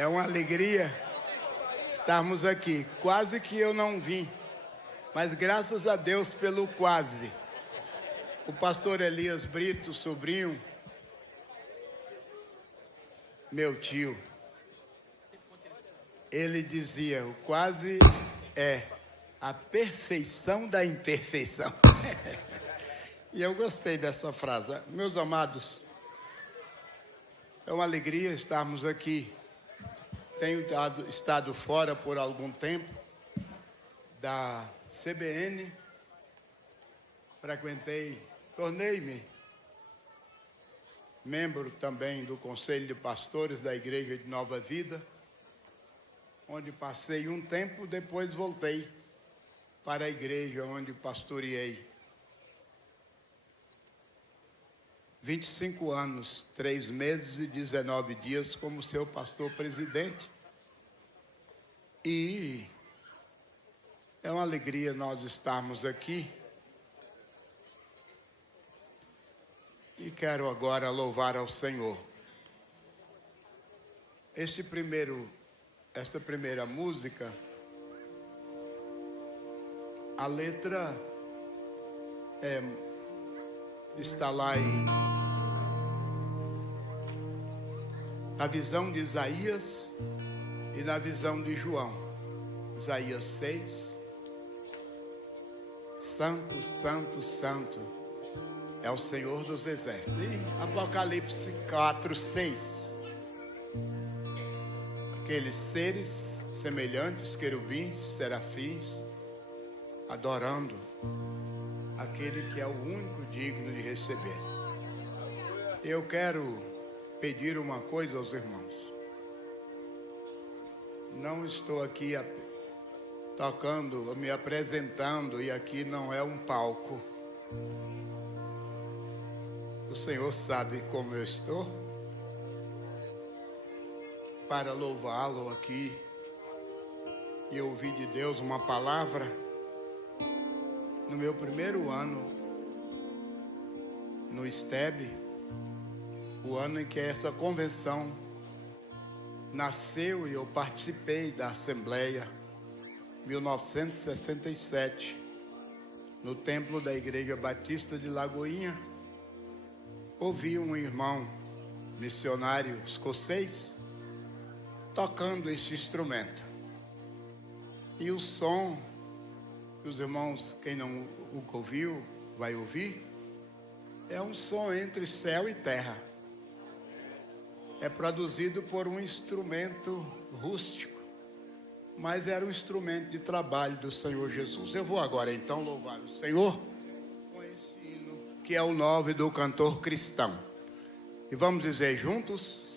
É uma alegria estarmos aqui. Quase que eu não vim, mas graças a Deus pelo quase. O pastor Elias Brito, sobrinho, meu tio, ele dizia: o quase é a perfeição da imperfeição. E eu gostei dessa frase. Meus amados, é uma alegria estarmos aqui. Tenho estado fora por algum tempo da CBN, tornei-me membro também do Conselho de Pastores da Igreja de Nova Vida, onde passei um tempo, depois voltei para a igreja onde pastoreei. 25 anos, 3 meses e 19 dias como seu pastor presidente. E é uma alegria nós estarmos aqui. E quero agora louvar ao Senhor. Esta primeira música, a letra está lá na visão de Isaías e na visão de João. Isaías 6. Santo, santo, santo é o Senhor dos Exércitos. E Apocalipse 4, 6. Aqueles seres semelhantes, querubins, serafins, adorando aquele que é o único digno de receber. Eu quero pedir uma coisa aos irmãos. Não estou aqui tocando, me apresentando, e aqui não é um palco. O Senhor sabe como eu estou para louvá-lo aqui e ouvir de Deus uma palavra. No meu primeiro ano no STEB, o ano em que essa convenção nasceu e eu participei da Assembleia, 1967, no templo da Igreja Batista de Lagoinha, ouvi um irmão missionário escocês tocando esse instrumento. E o som, os irmãos, quem nunca ouviu, vai ouvir, é um som entre céu e terra. É produzido por um instrumento rústico, mas era um instrumento de trabalho do Senhor Jesus. Eu vou agora então louvar o Senhor com esse hino, que é o 9 do cantor cristão. E vamos dizer juntos: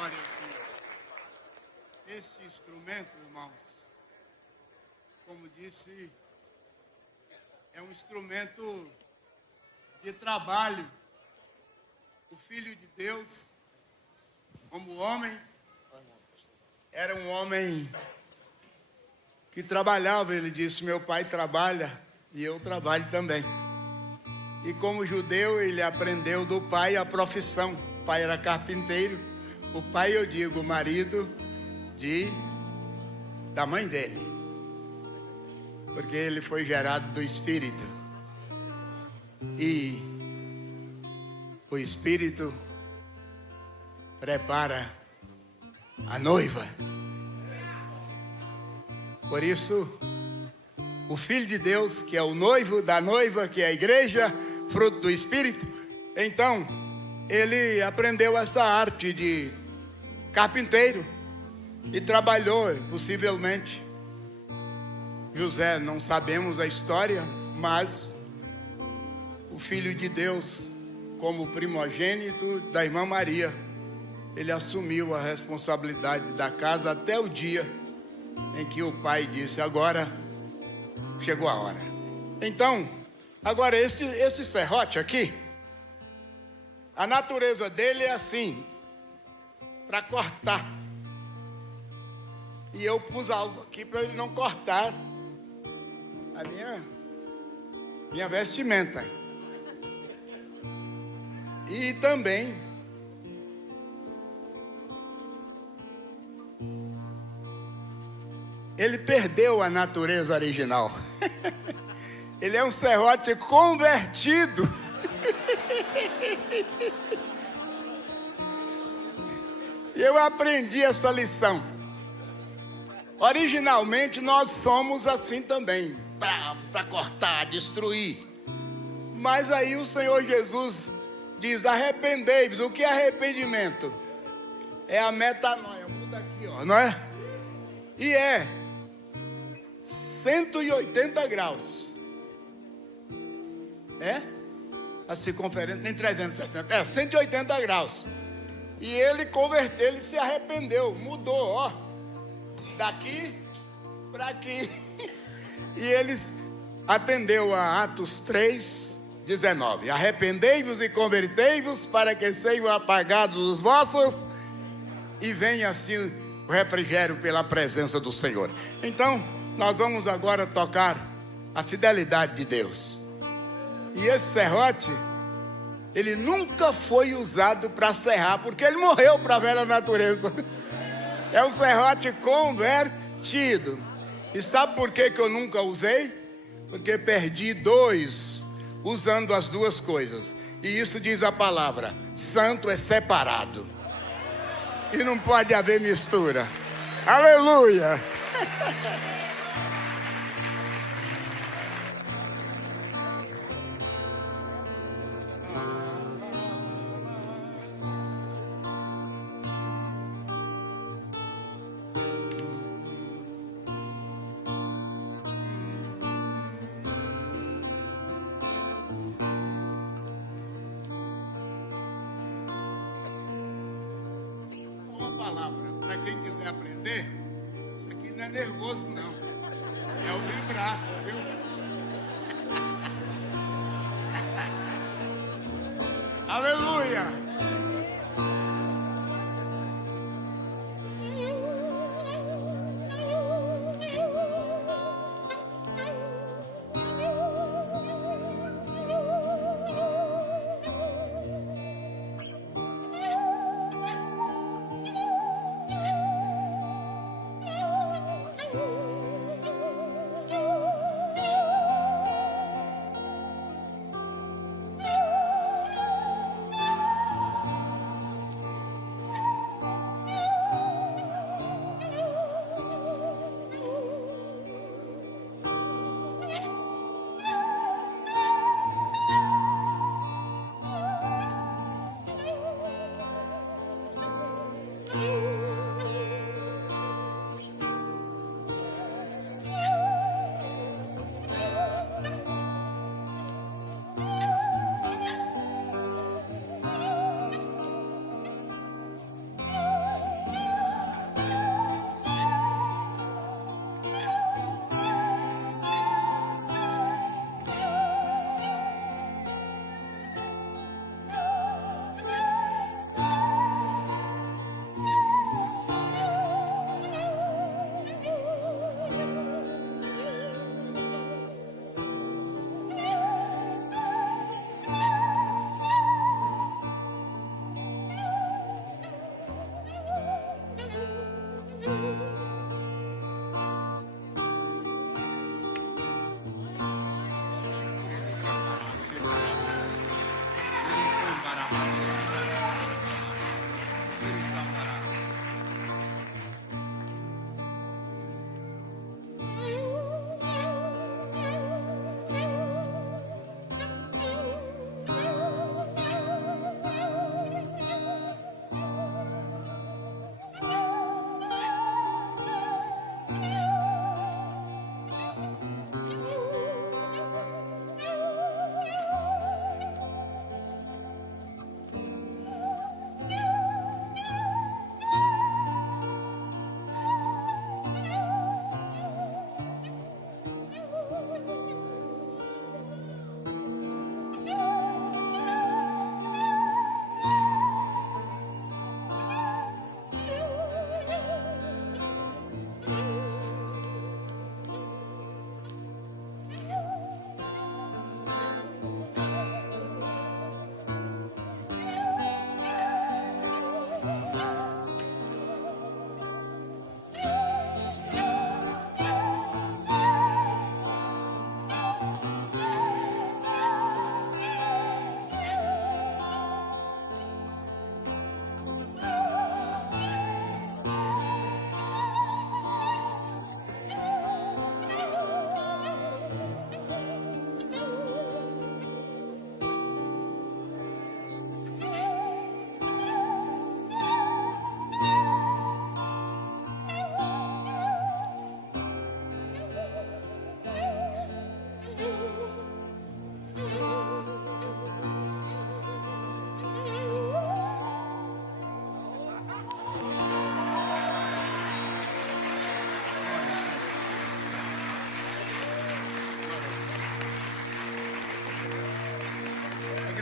Glória ao Senhor. Este instrumento, irmãos, como disse, é um instrumento de trabalho. O Filho de Deus, como homem, era um homem que trabalhava. Ele disse: meu pai trabalha e eu trabalho também. E como judeu, ele aprendeu do pai a profissão. O pai era carpinteiro. O pai, eu digo, marido da mãe dele, porque ele foi gerado do Espírito. E o Espírito prepara a noiva. Por isso, o Filho de Deus, que é o noivo da noiva, que é a igreja, fruto do Espírito, então, ele aprendeu esta arte de carpinteiro e trabalhou, possivelmente. José, não sabemos a história, mas o Filho de Deus, como primogênito da irmã Maria, ele assumiu a responsabilidade da casa até o dia em que o pai disse: agora chegou a hora. Então, agora esse serrote aqui, a natureza dele é assim, para cortar. E eu pus algo aqui para ele não cortar a minha vestimenta. E também ele perdeu a natureza original. Ele é um serrote convertido. E eu aprendi essa lição. Originalmente nós somos assim também, para cortar, destruir. Mas aí o Senhor Jesus diz: arrependei-vos. O que é arrependimento? É a metanoia. Muda aqui, ó, não é? E é 180 graus. É? A circunferência tem 360. É 180 graus. E ele converteu, ele se arrependeu, mudou, ó, daqui para aqui. E eles atendeu a Atos 3:19. Arrependei-vos e convertei-vos para que sejam apagados os vossos e venha assim o refrigério pela presença do Senhor. Então, nós vamos agora tocar a fidelidade de Deus. E esse serrote, ele nunca foi usado para serrar, porque ele morreu para a velha natureza. É um serrote convertido. E sabe por que eu nunca usei? Porque perdi 2 usando as duas coisas. E isso diz a palavra: santo é separado. E não pode haver mistura. Aleluia! Palavra, para quem quiser aprender, isso aqui não é nervoso não, é o vibrato, viu? Aleluia!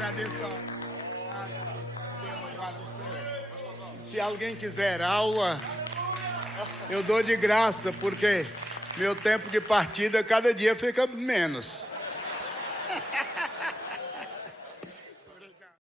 agradeço. Se alguém quiser aula, eu dou de graça, porque meu tempo de partida cada dia fica menos.